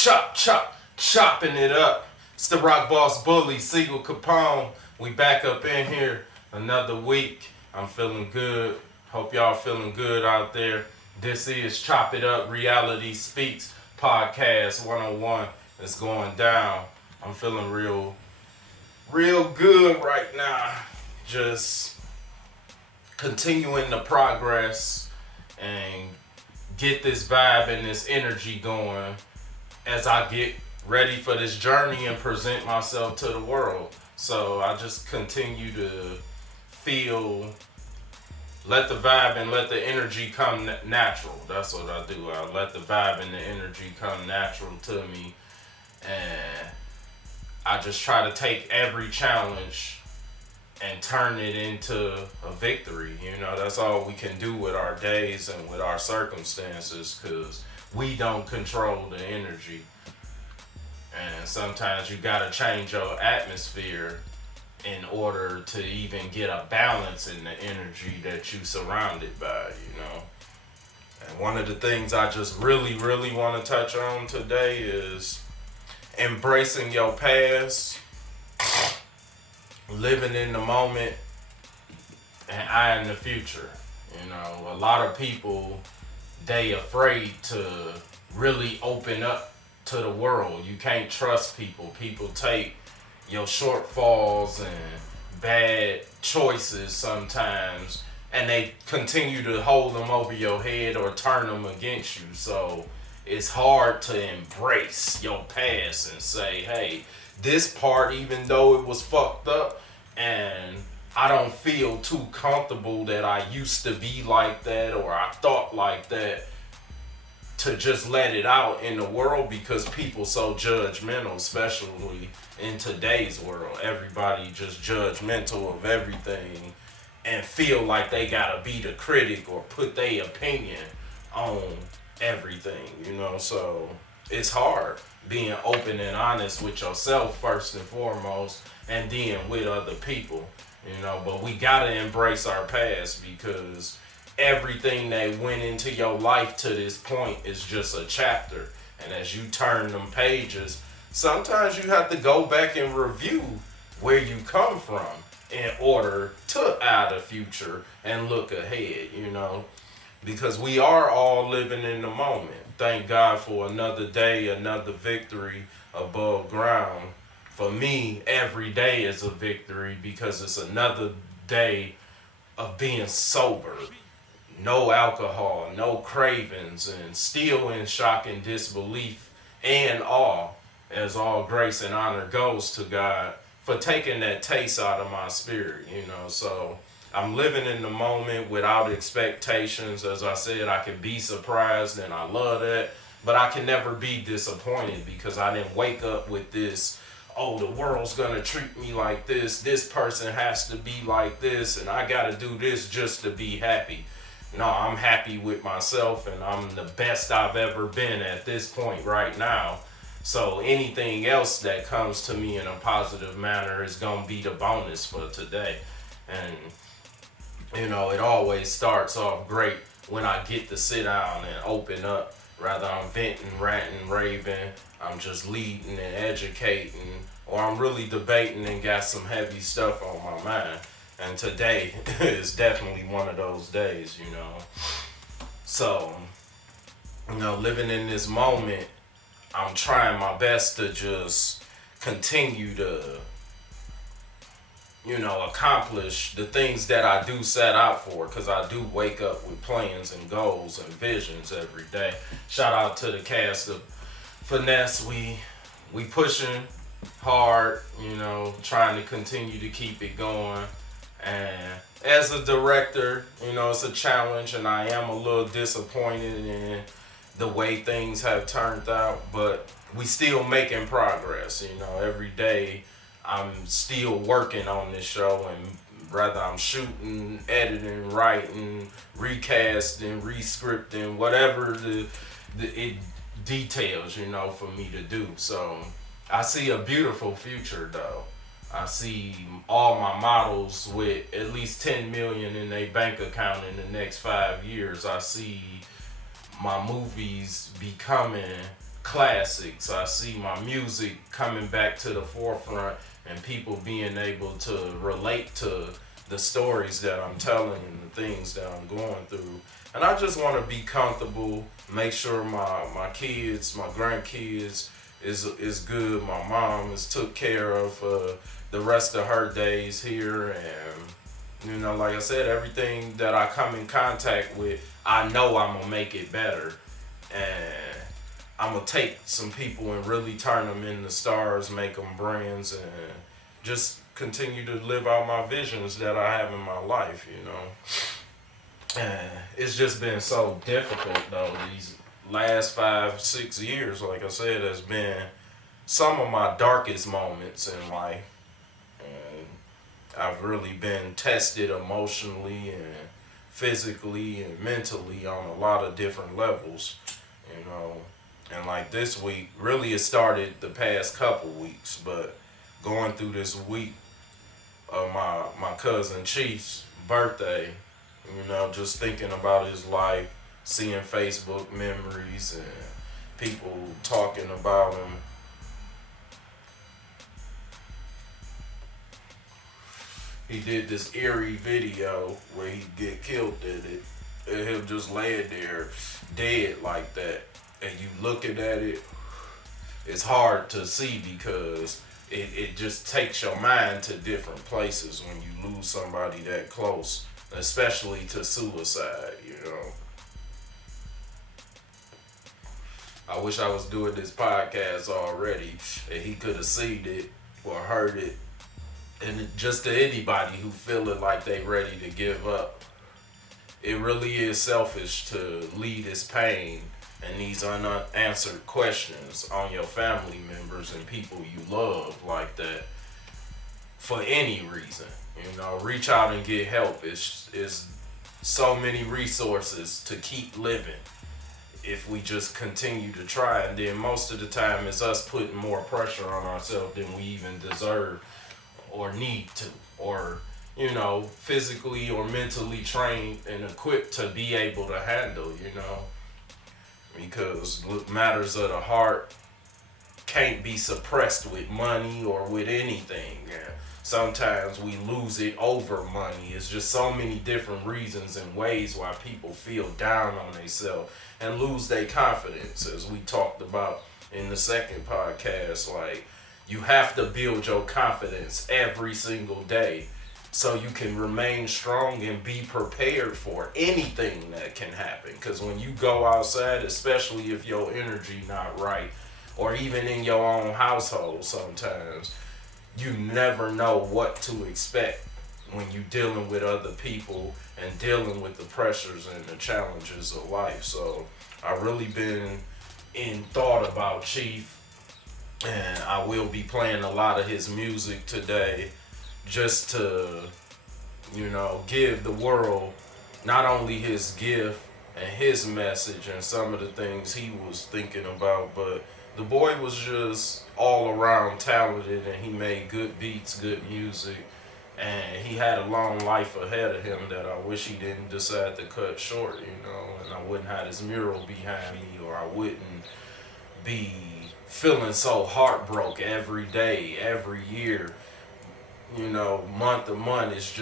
chopping it up. It's the Rock Boss Bully, SiegelCapone. We back up in here another week. I'm feeling good. Hope y'all feeling good out there. This is Chop It Up Reality Speaks Podcast 101. It's going down. I'm feeling real good right now. Just continuing the progress and get this vibe and this energy going as I get ready for this journey and present myself to the world. So I just continue to let the vibe and let the energy come natural. That's what I do. I let the vibe and the energy come natural to me, and I just try to take every challenge and turn it into a victory. You know, that's all we can do with our days and with our circumstances, because we don't control the energy. And sometimes you gotta change your atmosphere in order to even get a balance in the energy that you surrounded by, you know. And one of the things I just really want to touch on today is embracing your past, living in the moment, and eyeing the future. You know, a lot of people, they afraid to really open up to the world. You can't trust people. People take your shortfalls and bad choices sometimes, and they continue to hold them over your head or turn them against you. So it's hard to embrace your past and say, hey, this part, even though it was fucked up and I don't feel too comfortable that I used to be like that or I thought like that, to just let it out in the world, because people so judgmental, especially in today's world. Everybody just judgmental of everything and feel like they gotta be the critic or put their opinion on everything, you know. So it's hard being open and honest with yourself first and foremost, and then with other people, you know. But we gotta embrace our past, because everything that went into your life to this point is just a chapter. And as you turn them pages, sometimes you have to go back and review where you come from in order to eye the future and look ahead, you know. Because we are all living in the moment. Thank God for another day, another victory above ground. For me, every day is a victory, because it's another day of being sober. No alcohol, no cravings, and still in shock and disbelief and awe, as all grace and honor goes to God for taking that taste out of my spirit, you know. So I'm living in the moment without expectations. As I said, I can be surprised, and I love that, but I can never be disappointed, because I didn't wake up with this, oh, the world's gonna treat me like this person has to be like this, and I gotta do this just to be happy. No, I'm happy with myself, and I'm the best I've ever been at this point right now. So anything else that comes to me in a positive manner is going to be the bonus for today. And, you know, it always starts off great when I get to sit down and open up. Rather I'm venting, ranting, raving, I'm just leading and educating, or I'm really debating and got some heavy stuff on my mind. And today is definitely one of those days, you know. So, you know, living in this moment, I'm trying my best to just continue to, you know, accomplish the things that I do set out for, because I do wake up with plans and goals and visions every day. Shout out to the cast of Finesse. We pushing hard, you know, trying to continue to keep it going. And as a director, you know, it's a challenge, and I am a little disappointed in the way things have turned out, but we still making progress, you know. Every day I'm still working on this show, and whether I'm shooting, editing, writing, recasting, rescripting, whatever it details, you know, for me to do. So I see a beautiful future, though. I see all my models with at least 10 million in their bank account in the next 5 years. I see my movies becoming classics. I see my music coming back to the forefront and people being able to relate to the stories that I'm telling and the things that I'm going through. And I just want to be comfortable, make sure my kids, my grandkids is good. My mom is took care of the rest of her days here, and like I said, everything that I come in contact with, I know I'm gonna make it better, and I'm gonna take some people and really turn them into stars, make them brands, and just continue to live out my visions that I have in my life. And it's just been so difficult though. These last 5, 6 years, like I said, has been some of my darkest moments in life. And I've really been tested emotionally and physically and mentally on a lot of different levels, you know. And like this week, really it started the past couple weeks, but going through this week of my cousin Chief's birthday, just thinking about his life, seeing Facebook memories and people talking about him. He did this eerie video where he get killed in it, and him just laying there dead like that. And you looking at it, it's hard to see because it just takes your mind to different places when you lose somebody that close, especially to suicide. I wish I was doing this podcast already and he could have seen it or heard it. And just to anybody who feeling like they ready to give up, it really is selfish to leave this pain and these unanswered questions on your family members and people you love like that for any reason. Reach out and get help. It's so many resources to keep living if we just continue to try. And then most of the time it's us putting more pressure on ourselves than we even deserve or need to, or physically or mentally trained and equipped to be able to handle, because matters of the heart can't be suppressed with money or with anything. And sometimes we lose it over money. It's just so many different reasons and ways why people feel down on themselves and lose their confidence, as we talked about in the second podcast. Like, you have to build your confidence every single day so you can remain strong and be prepared for anything that can happen. Because when you go outside, especially if your energy not right, or even in your own household sometimes, you never know what to expect when you're dealing with other people and dealing with the pressures and the challenges of life. So I really been in thought about Chief, and I will be playing a lot of his music today just to, give the world not only his gift and his message and some of the things he was thinking about, but the boy was just all around talented, and he made good beats, good music, and he had a long life ahead of him that I wish he didn't decide to cut short, and I wouldn't have his mural behind me, or I wouldn't be feeling so heartbroken every day, every year, month to month. It's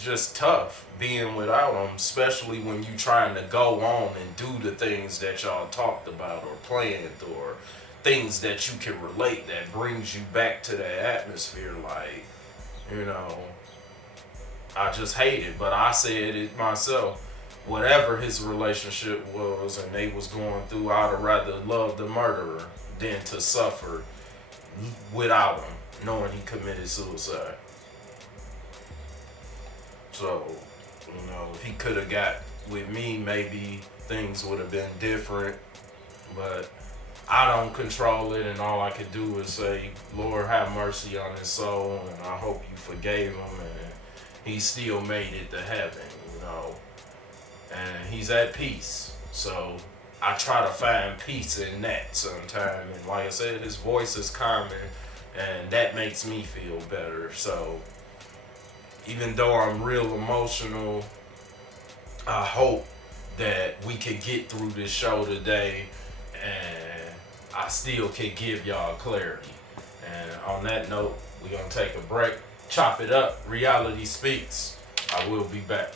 just tough being without him, especially when you trying to go on and do the things that y'all talked about or planned, or things that you can relate that brings you back to that atmosphere. Like, I just hate it, but I said it myself. Whatever his relationship was and they was going through, I'd have rather loved the murderer than to suffer without him, knowing he committed suicide. So, if he could have got with me, maybe things would have been different, but I don't control it, and all I could do is say, Lord, have mercy on his soul, and I hope you forgave him, and he still made it to heaven, and he's at peace. So I try to find peace in that sometime, and like I said, his voice is calming, and that makes me feel better. So even though I'm real emotional, I hope that we can get through this show today, and I still can give y'all clarity. And on that note, we're gonna take a break, chop it up. Reality speaks. I will be back.